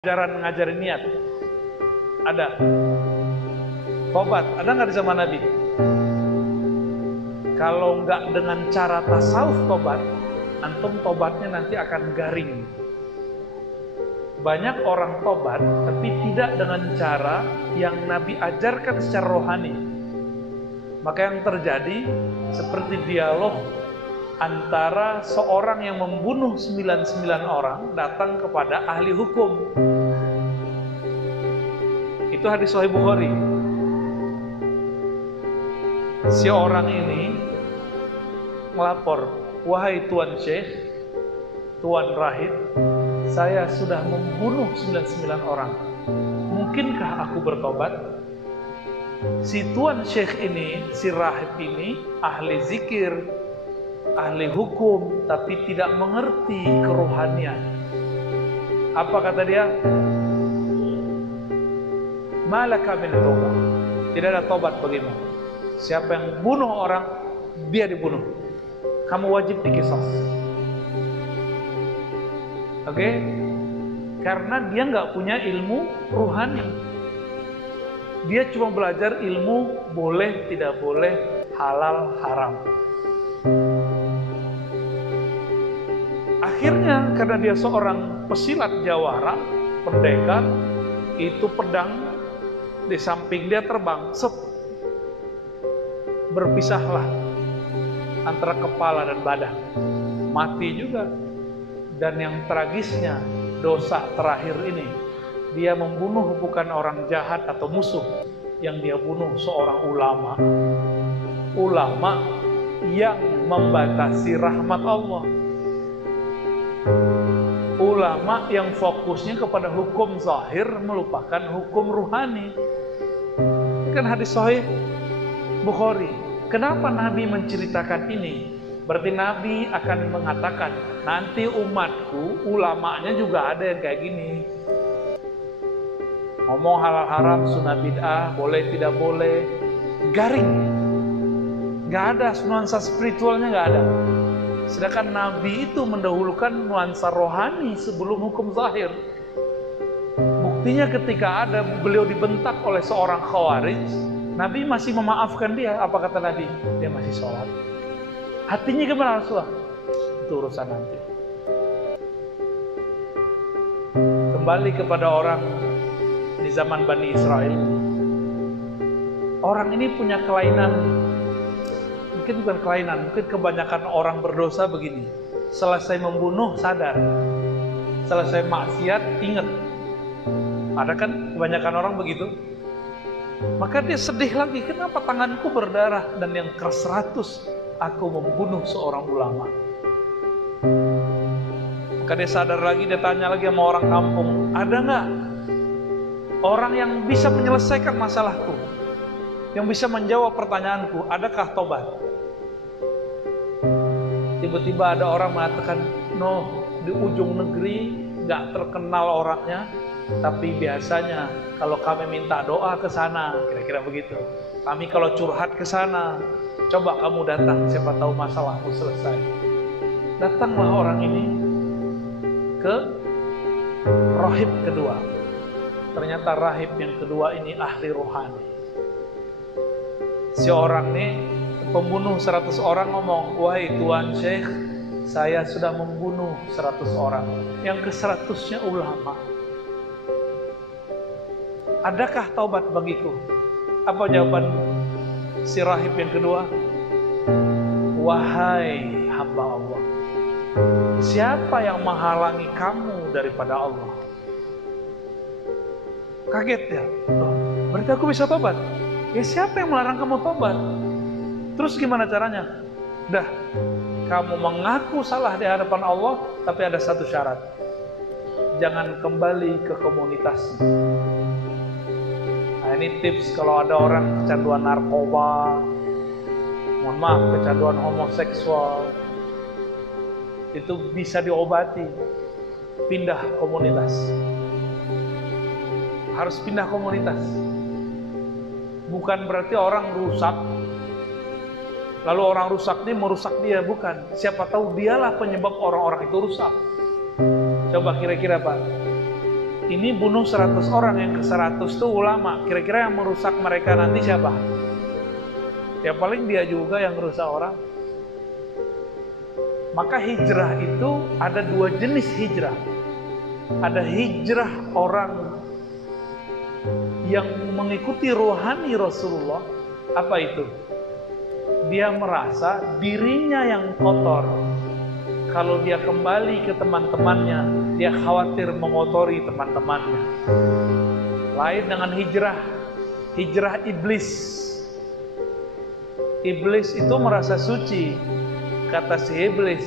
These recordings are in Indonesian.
Ajaran ngajarin niat ada, tobat ada nggak di zaman Nabi? Kalau nggak dengan cara tasawuf tobat, antum tobatnya nanti akan garing. Banyak orang tobat tapi tidak dengan cara yang Nabi ajarkan secara rohani. Maka yang terjadi seperti dialog antara seorang yang membunuh 99 orang datang kepada ahli hukum. Itu hadis Sahih Bukhari. Si orang ini melapor, wahai Tuan Syekh, Tuan Rahib, saya sudah membunuh 99 orang. Mungkinkah aku bertobat? Si Tuan Syekh ini, si Rahib ini, ahli zikir, ahli hukum, tapi tidak mengerti kerohanian. Apa kata dia? Malaka min taubat. Tidak ada tobat bagimu. Siapa yang bunuh orang, dia dibunuh. Kamu wajib diqisas. Oke? Karena dia nggak punya ilmu rohani. Dia cuma belajar ilmu boleh, tidak boleh, halal, haram. Akhirnya karena dia seorang pesilat jawara, pendekar, itu pedang di samping dia terbang, berpisahlah antara kepala dan badan, mati juga. Dan yang tragisnya, dosa terakhir ini, dia membunuh bukan orang jahat atau musuh, yang dia bunuh seorang ulama yang membatasi rahmat Allah, ulama yang fokusnya kepada hukum zahir melupakan hukum ruhani. Kan hadis Sahih Bukhari. Kenapa Nabi menceritakan ini? Berarti Nabi akan mengatakan, nanti umatku ulamanya juga ada yang kayak gini, ngomong halal haram, sunnah bid'ah, boleh tidak boleh, garing, nggak ada nuansa spiritualnya, nggak ada. Sedangkan Nabi itu mendahulukan nuansa rohani sebelum hukum zahir. Buktinya ketika ada beliau dibentak oleh seorang khawarij, Nabi masih memaafkan dia. Apa kata Nabi? Dia masih sholat. Hatinya gimana Rasulullah? Itu urusan nanti. Kembali kepada orang di zaman Bani Israel. Orang ini punya kelainan. Mungkin bukan kelainan, mungkin kebanyakan orang berdosa begini. Selesai membunuh sadar, selesai maksiat ingat. Ada kan kebanyakan orang begitu. Maka dia sedih lagi, kenapa tanganku berdarah dan yang ke-100 aku membunuh seorang ulama. Maka dia sadar lagi, dia tanya lagi sama orang kampung, ada nggak orang yang bisa menyelesaikan masalahku, yang bisa menjawab pertanyaanku, adakah tobat? Tiba-tiba ada orang mengatakan, no, di ujung negeri nggak terkenal orangnya, tapi biasanya kalau kami minta doa ke sana, kira-kira begitu. Kami kalau curhat ke sana, coba kamu datang, siapa tahu masalahmu selesai. Datanglah orang ini ke rahib kedua. Ternyata rahib yang kedua ini ahli rohani. Si orang ini pembunuh 100 orang ngomong, wahai Tuan Syekh, saya sudah membunuh 100 orang. Yang ke-100-nya ulama. Adakah taubat bagiku? Apa jawaban si rahib yang kedua? Wahai hamba Allah, siapa yang menghalangi kamu daripada Allah? Kaget ya, berarti aku bisa tobat? Ya siapa yang melarang kamu tobat? Terus gimana caranya? Dah, kamu mengaku salah di hadapan Allah, tapi ada satu syarat. Jangan kembali ke komunitasmu. Nah, ini tips kalau ada orang kecanduan narkoba, mohon maaf, kecanduan homoseksual, itu bisa diobati. Pindah komunitas. Harus pindah komunitas. Bukan berarti orang rusak, lalu orang rusak ini merusak dia, bukan. Siapa tahu dialah penyebab orang-orang itu rusak. Coba kira-kira Pak, Ini bunuh 100 orang, yang ke 100 itu ulama. Kira-kira yang merusak mereka nanti siapa? Ya paling dia juga yang merusak orang. Maka hijrah itu ada dua jenis hijrah. Ada hijrah orang yang mengikuti rohani Rasulullah. Apa itu? Dia merasa dirinya yang kotor. Kalau dia kembali ke teman-temannya, dia khawatir mengotori teman-temannya. Lain dengan hijrah iblis. Iblis itu merasa suci. Kata si iblis,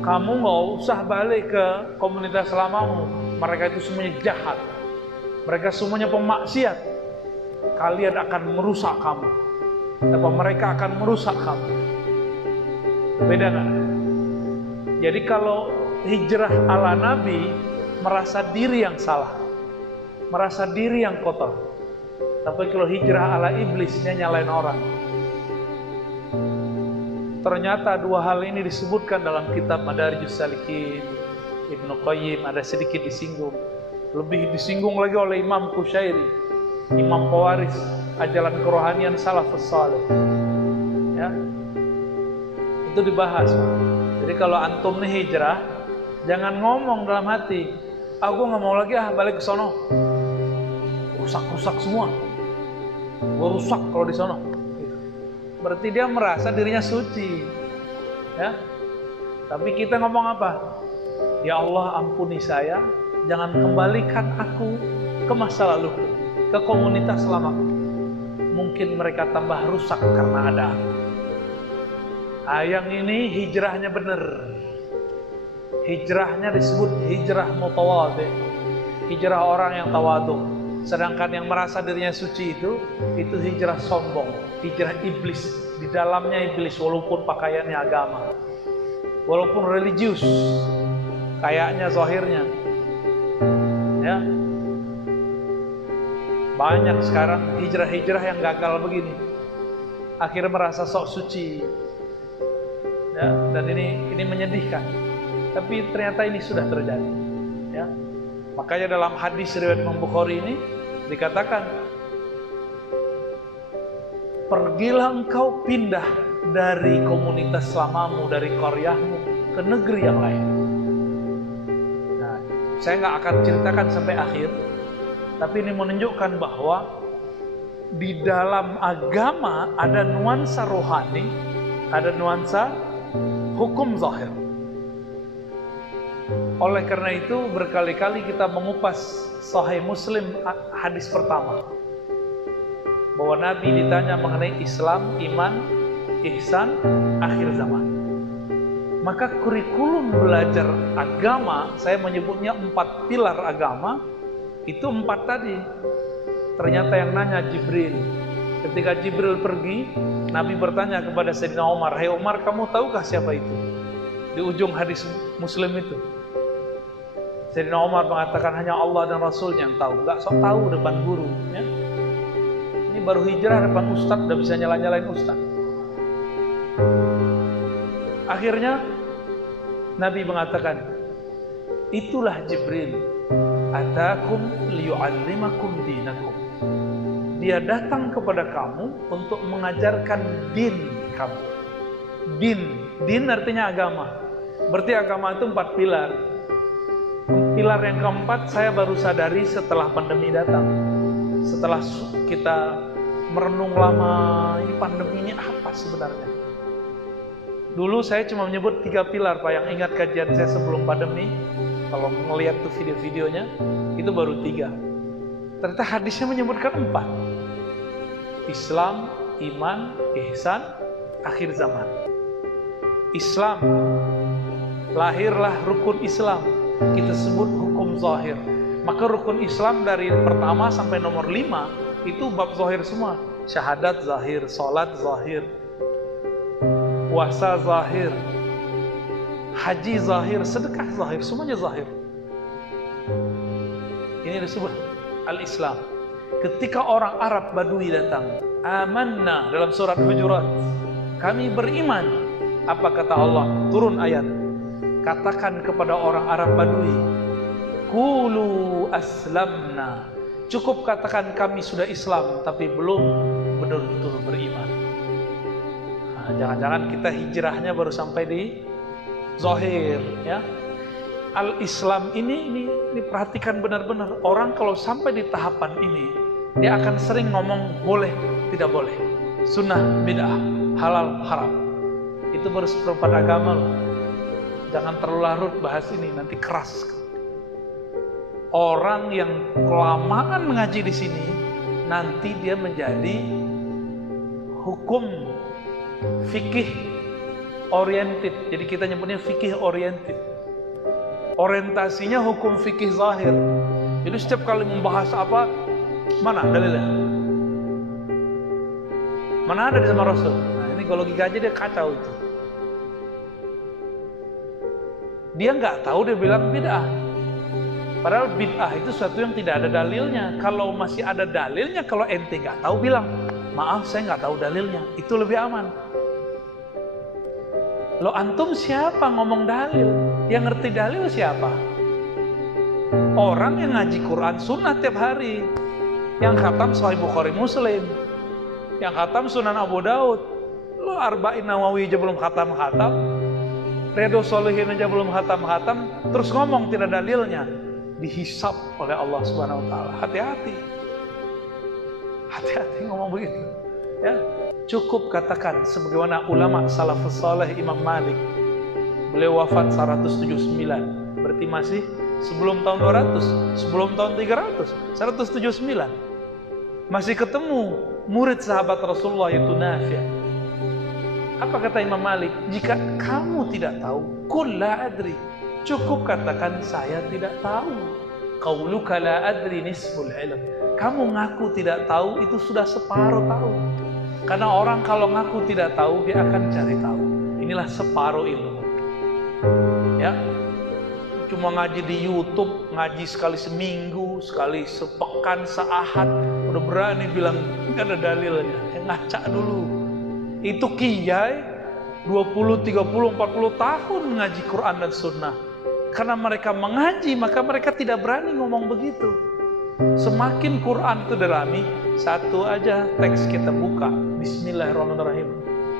kamu nggak usah balik ke komunitas lamamu. Mereka itu semuanya jahat. Mereka semuanya pemaksiat. Kalian akan merusak kamu. Atau mereka akan merusak kamu. Beda nggak? Jadi kalau hijrah ala Nabi, merasa diri yang salah, merasa diri yang kotor. Tapi kalau hijrah ala iblis, dia nyalain orang. Ternyata dua hal ini disebutkan dalam kitab Madarijus Salikin, Ibnu Qayyim, ada sedikit disinggung. Lebih disinggung lagi oleh Imam Qushairi, Imam pewaris ajaran kerohanian salafus saleh. Ya. Itu dibahas. Jadi kalau antum nih hijrah, jangan ngomong dalam hati, aku nggak mau lagi balik ke sono. Rusak-rusak semua. Gua rusak kalau di sono. Berarti dia merasa dirinya suci. Ya. Tapi kita ngomong apa? Ya Allah, ampuni saya, jangan kembalikan aku ke masa lalu, ke komunitas lamaku. Mungkin mereka tambah rusak karena ada aku. Yang ini hijrahnya benar. Hijrahnya disebut hijrah mutawadhi. Hijrah orang yang tawadhu. Sedangkan yang merasa dirinya suci itu hijrah sombong, hijrah iblis. Di dalamnya iblis, walaupun pakaiannya agama, walaupun religius, kayaknya zahirnya. Ya. Banyak sekarang hijrah-hijrah yang gagal begini. Akhirnya merasa sok suci. Ya, dan ini menyedihkan. Tapi ternyata ini sudah terjadi. Ya. Makanya dalam hadis riwayat Imam Bukhari ini dikatakan, pergilah engkau pindah dari komunitas lamamu, dari qaryahmu ke negeri yang lain. Nah, saya nggak akan ceritakan sampai akhir, tapi ini menunjukkan bahwa di dalam agama ada nuansa rohani, ada nuansa hukum zahir. Oleh karena itu berkali-kali kita mengupas Sahih Muslim hadis pertama, bahwa Nabi ditanya mengenai Islam, iman, ihsan, akhir zaman. Maka kurikulum belajar agama, saya menyebutnya 4 pilar agama, itu 4 tadi. Ternyata yang nanya Jibril. Ketika Jibril pergi, Nabi bertanya kepada Sayyidina Umar, "Hai Umar, kamu tahukah siapa itu?" Di ujung hadis Muslim itu. Sayyidina Umar mengatakan, hanya Allah dan Rasulnya yang tahu. Gak sok tahu depan guru. Ya. Ini baru hijrah depan ustadz, udah bisa nyala-nyalain ustadz. Akhirnya Nabi mengatakan, itulah Jibril, atakum liyu'allimakum dinakum. Dia datang kepada kamu untuk mengajarkan din kamu. Din artinya agama. Berarti agama itu 4 pilar. Pilar yang keempat saya baru sadari setelah pandemi datang. Setelah kita merenung lama, ini pandemi ini apa sebenarnya? Dulu saya cuma menyebut 3 pilar, Pak, yang ingat kajian saya sebelum pandemi. Kalau melihat tuh video-videonya, itu baru 3. Ternyata hadisnya menyebutkan 4. Islam, iman, ihsan, akhir zaman. Islam, lahirlah rukun Islam, kita sebut hukum zahir. Maka rukun Islam dari pertama sampai nomor 5 itu bab zahir semua. Syahadat zahir, salat zahir, puasa zahir, haji zahir, sedekah zahir, semuanya zahir. Ini disebut al-Islam. Ketika orang Arab Badui datang, amanna, dalam surat Hujurat, kami beriman. Apa kata Allah? Turun ayat, katakan kepada orang Arab Badui, qulu aslamna. Cukup katakan kami sudah Islam, tapi belum betul-betul beriman. Nah, jangan-jangan kita hijrahnya baru sampai di zahir, ya. Al-Islam ini perhatikan benar-benar. Orang kalau sampai di tahapan ini, dia akan sering ngomong boleh, tidak boleh, sunnah, bid'ah, halal, haram. Itu baru seperempat agama loh. Jangan terlalu larut bahas ini, nanti keras. Orang yang kelamaan mengaji di sini, nanti dia menjadi hukum fikih oriented. Jadi kita nyebutnya fikih oriented. Orientasinya hukum fikih zahir. Jadi setiap kali membahas apa, mana dalilnya? Mana ada di sama Rasul? Nah ini kalau logika aja dia kacau itu. Dia nggak tahu, dia bilang bid'ah. Padahal bid'ah itu sesuatu yang tidak ada dalilnya. Kalau masih ada dalilnya, kalau ente nggak tahu bilang, maaf saya nggak tahu dalilnya. Itu lebih aman. Lo antum siapa ngomong dalil? Yang ngerti dalil siapa? Orang yang ngaji Quran sunnah tiap hari, yang khatam Sahih Bukhari Muslim, yang khatam Sunan Abu Daud. Lo Arba'in Nawawi aja belum khatam-khatam, Riyadhus Shalihin aja belum khatam-khatam, terus ngomong tidak dalilnya, dihisab oleh Allah Subhanahu wa taala. Hati-hati. Hati-hati ngomong begitu. Ya, cukup katakan sebagaimana ulama salafus saleh Imam Malik. Beliau wafat 179. Berarti masih sebelum tahun 200, sebelum tahun 300, 179. Masih ketemu murid sahabat Rasulullah yaitu Nafi'. Apa kata Imam Malik? Jika kamu tidak tahu, qul la adri. Cukup katakan saya tidak tahu. Qauluka la adri nisful ilm. Kamu ngaku tidak tahu itu sudah separuh tahu. Karena orang kalau ngaku tidak tahu dia akan cari tahu. Inilah separuh ilmu. Ya. Cuma ngaji di YouTube, ngaji sekali seminggu, sekali sepekan, seahad, udah berani bilang nggak ada dalilnya. Ngaca dulu. Itu kiai 20, 30, 40 tahun ngaji Quran dan Sunnah. Karena mereka mengaji, maka mereka tidak berani ngomong begitu. Semakin Quran itu derami, satu aja teks kita buka, Bismillahirrahmanirrahim.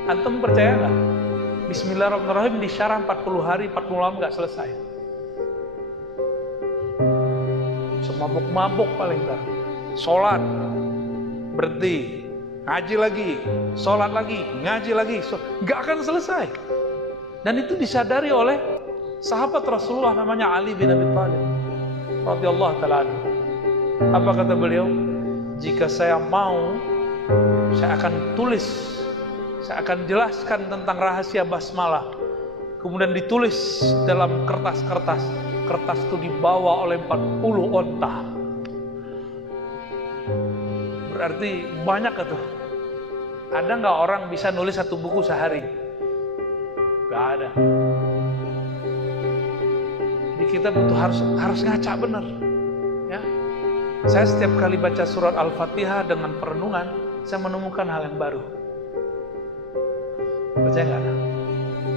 Antum percaya nggak? Bismillahirrahmanirrahim disyarah 40 hari, 40 malam nggak selesai. Semabuk-mabuk paling ntar. Sholat, berhenti, ngaji lagi, sholat lagi, ngaji lagi, nggak akan selesai. Dan itu disadari oleh sahabat Rasulullah namanya Ali bin Abi Thalib radhiyallahu ta'ala anhu. Apa kata beliau? Jika saya mau, saya akan tulis, saya akan jelaskan tentang rahasia basmalah. Kemudian ditulis dalam kertas-kertas. Kertas itu dibawa oleh 40 onta. Berarti banyak itu. Ada nggak orang bisa nulis satu buku sehari? Gak ada. Jadi kita butuh harus ngaca benar. Ya. Saya setiap kali baca surat Al-Fatihah dengan perenungan, saya menemukan hal yang baru. Percaya nggak?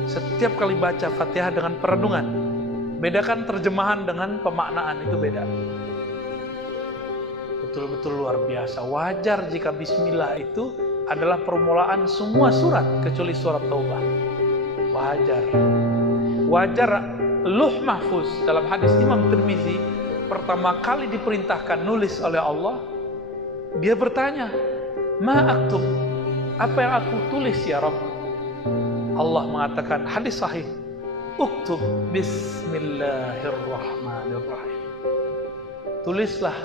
Setiap kali baca Fatihah dengan perenungan, bedakan terjemahan dengan pemaknaan, itu beda. Betul-betul luar biasa. Wajar jika Bismillah itu adalah permulaan semua surat kecuali surat Taubah. Wajar. Wajar. Luh Mahfuz dalam hadis Imam Tirmizi, pertama kali diperintahkan nulis oleh Allah, dia bertanya, ma aktub, apa yang aku tulis ya Rabb? Allah mengatakan, hadis sahih, uktub bismillahirrahmanirrahim. Tulislah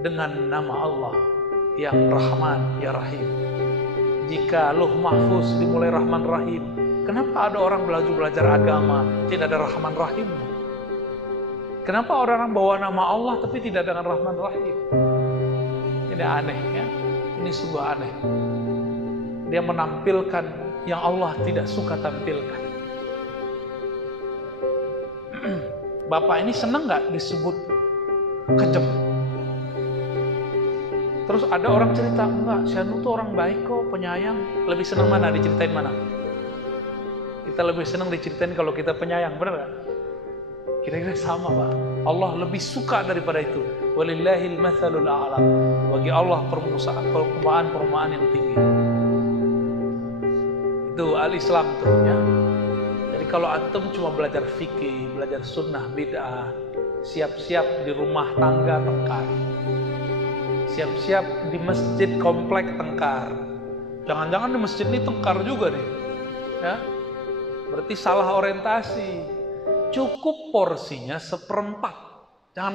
dengan nama Allah yang Rahman ya Rahim. Jika Luh Mahfuz dimulai Rahman Rahim, kenapa ada orang belajar agama tidak ada Rahman Rahimnya? Kenapa orang bawa nama Allah tapi tidak dengan Rahman Rahim? Ini aneh ya. Ini sebuah aneh. Dia menampilkan yang Allah tidak suka tampilkan. Bapak ini senang nggak disebut kejam? Terus ada orang cerita, enggak, si Anu tuh orang baik kok, penyayang. Lebih senang mana? Diceritain mana? Kita lebih senang diceritain kalau kita penyayang, benar nggak? Kira-kira sama Pak. Allah lebih suka daripada itu. Walillahil matsalul a'la. Bagi Allah perumpamaan yang tinggi. Itu al-Islam tuh ya. Jadi kalau antum cuma belajar fikih, belajar sunnah bid'ah, siap-siap di rumah tangga tengkar, siap-siap di masjid komplek tengkar. Jangan-jangan di masjid ini tengkar juga nih, ya. Berarti salah orientasi. Cukup porsinya 1/4, jangan lebih.